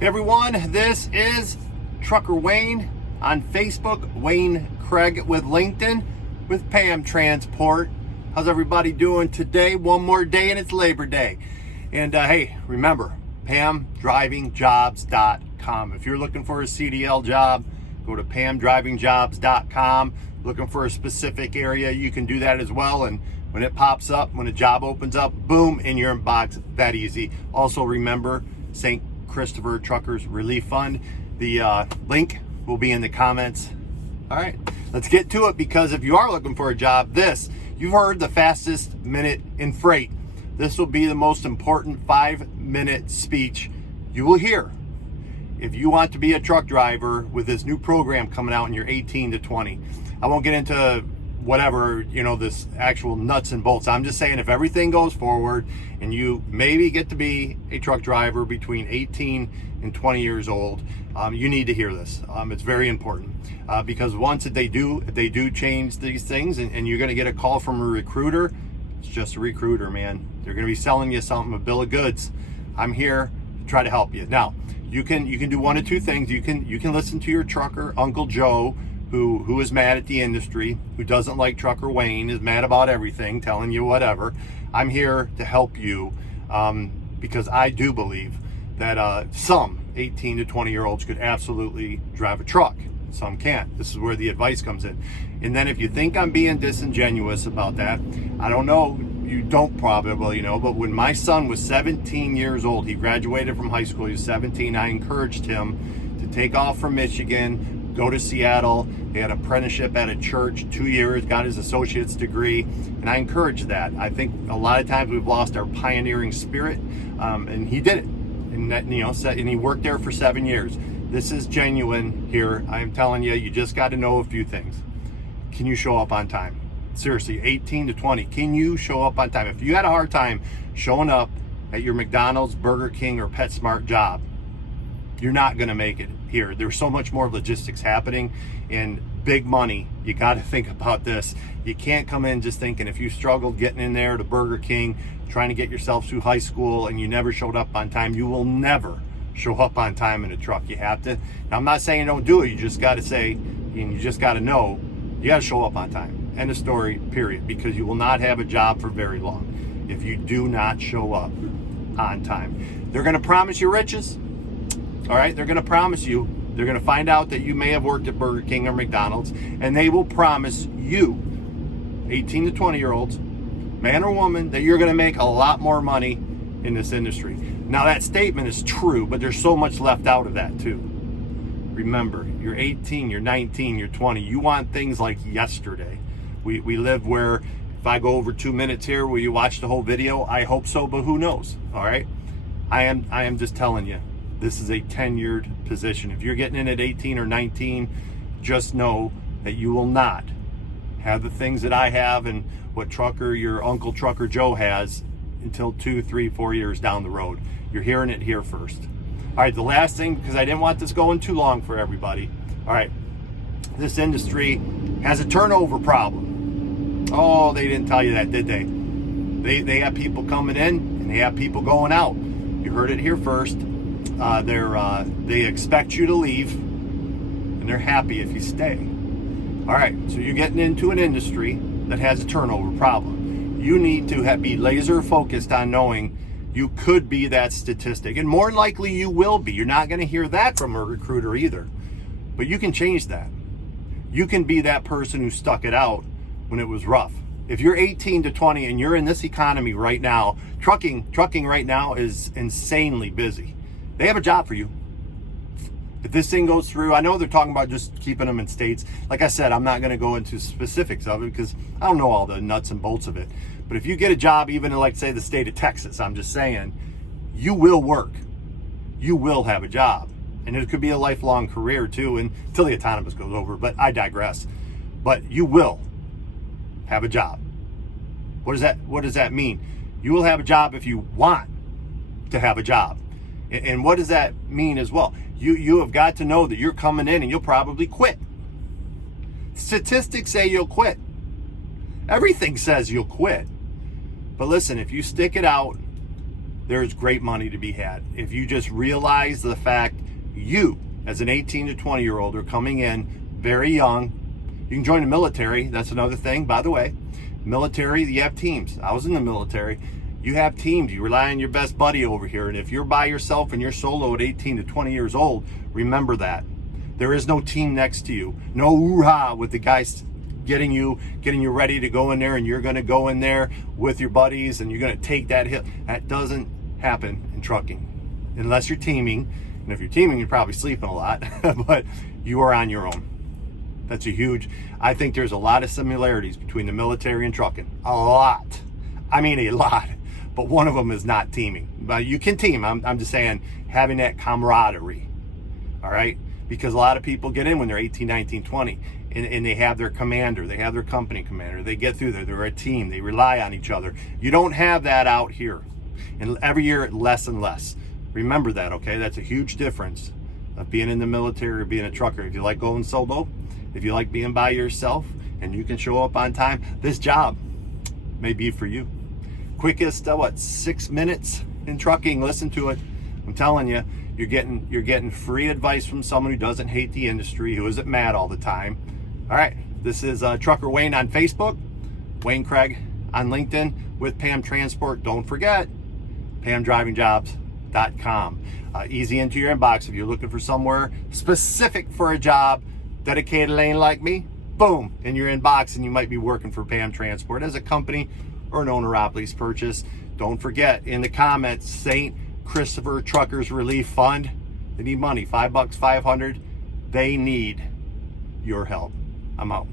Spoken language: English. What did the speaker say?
Hey everyone, this is Trucker Wayne on Facebook, Wayne Craig with LinkedIn, with Pam Transport. How's everybody doing today? One more day and it's Labor Day. And hey, remember, pamdrivingjobs.com. If you're looking for a CDL job, go to pamdrivingjobs.com. Looking for a specific area, you can do that as well. And when it pops up, when a job opens up, boom, in your inbox, that easy. Also remember, St. Christopher Truckers Relief Fund. The link will be in the comments. All right, let's get to it, because if you are looking for a job, you've heard the fastest minute in freight. This will be the most important 5-minute speech you will hear if you want to be a truck driver with this new program coming out and you're 18 to 20. I won't get into whatever, this actual nuts and bolts. I'm just saying, if everything goes forward and you maybe get to be a truck driver between 18 and 20 years old, you need to hear this. It's very important, because once they do change these things, and you're going to get a call from a recruiter, it's just a recruiter, man. They're going to be selling you something, a bill of goods. I'm here to try to help you. Now, you can do one of two things. You can listen to your trucker, Uncle Joe, who is mad at the industry, who doesn't like Trucker Wayne, is mad about everything, telling you whatever. I'm here to help you, because I do believe that some 18 to 20-year-olds could absolutely drive a truck. Some can't. This is where the advice comes in. And then if you think I'm being disingenuous about that, I don't know, you don't probably know, but when my son was 17 years old, he graduated from high school, he was 17, I encouraged him to take off from Michigan, go to Seattle. He had an apprenticeship at a church, 2 years, got his associate's degree, and I encouraged that. I think a lot of times we've lost our pioneering spirit, and he did it. And that, and he worked there for 7 years. This is genuine here. I'm telling you, you just got to know a few things. Can you show up on time? Seriously, 18 to 20, can you show up on time? If you had a hard time showing up at your McDonald's, Burger King, or PetSmart job, you're not going to make it here. There's so much more logistics happening, and big money. You got to think about this. You can't come in just thinking, if you struggled getting in there to Burger King, trying to get yourself through high school, and you never showed up on time, you will never show up on time in a truck. You have to. Now, I'm not saying don't do it. You just got to say, and you just got to know, you got to show up on time. End of story, period. Because you will not have a job for very long if you do not show up on time. They're going to promise you riches. All right, they're going to promise you. They're going to find out that you may have worked at Burger King or McDonald's, and they will promise you, 18 to 20-year-olds, man or woman, that you're going to make a lot more money in this industry. Now, that statement is true, but there's so much left out of that too. Remember, you're 18, you're 19, you're 20. You want things like yesterday. We live where, if I go over 2 minutes here, will you watch the whole video? I hope so, but who knows? All right, I am just telling you. This is a tenured position. If you're getting in at 18 or 19, just know that you will not have the things that I have and what your Uncle Trucker Joe has until 2, 3, 4 years down the road. You're hearing it here first. All right, the last thing, because I didn't want this going too long for everybody. All right, this industry has a turnover problem. Oh, they didn't tell you that, did they? They have people coming in and they have people going out. You heard it here first. They expect you to leave, and they're happy if you stay. All right, so you're getting into an industry that has a turnover problem. You need to be laser focused on knowing you could be that statistic, and more than likely you will be. You're not going to hear that from a recruiter either, but you can change that. You can be that person who stuck it out when it was rough. If you're 18 to 20 and you're in this economy right now, trucking right now is insanely busy. They have a job for you. If this thing goes through, I know they're talking about just keeping them in states. Like I said, I'm not going to go into specifics of it because I don't know all the nuts and bolts of it. But if you get a job, even in, like, say, the state of Texas, I'm just saying, you will work. You will have a job. And it could be a lifelong career too, until the autonomous goes over, but I digress. But you will have a job. What does that mean? You will have a job if you want to have a job. And what does that mean as well? You have got to know that you're coming in and you'll probably quit. Statistics say you'll quit. Everything says you'll quit. But listen, if you stick it out there's great money to be had. If you just realize the fact you, as an 18 to 20 year old, are coming in very young. You can join the military. That's another thing, by the way. Military, you have teams. I was in the military. You have teams. You rely on your best buddy over here. And if you're by yourself and you're solo at 18 to 20 years old, remember that. There is no team next to you. No hoorah with the guys getting you ready to go in there, and you're going to go in there with your buddies and you're going to take that hit. That doesn't happen in trucking unless you're teaming. And if you're teaming, you're probably sleeping a lot, but you are on your own. That's a huge, I think there's a lot of similarities between the military and trucking. A lot. I mean, a lot. But one of them is not teaming. But you can team. I'm just saying, having that camaraderie. All right? Because a lot of people get in when they're 18, 19, 20, and they have their commander, they have their company commander, they get through there, they're a team, they rely on each other. You don't have that out here. And every year, less and less. Remember that, okay? That's a huge difference of being in the military or being a trucker. If you like going solo, if you like being by yourself and you can show up on time, this job may be for you. Quickest, 6 minutes in trucking. Listen to it. I'm telling you, you're getting free advice from someone who doesn't hate the industry, who isn't mad all the time. All right, this is Trucker Wayne on Facebook, Wayne Craig on LinkedIn with Pam Transport. Don't forget, PamDrivingJobs.com. Easy into your inbox if you're looking for somewhere specific for a job, dedicated lane like me, boom, in your inbox, and you might be working for Pam Transport as a company or an owner op-lease purchase. Don't forget, in the comments, St. Christopher Truckers Relief Fund. They need money, $5, $500. They need your help. I'm out.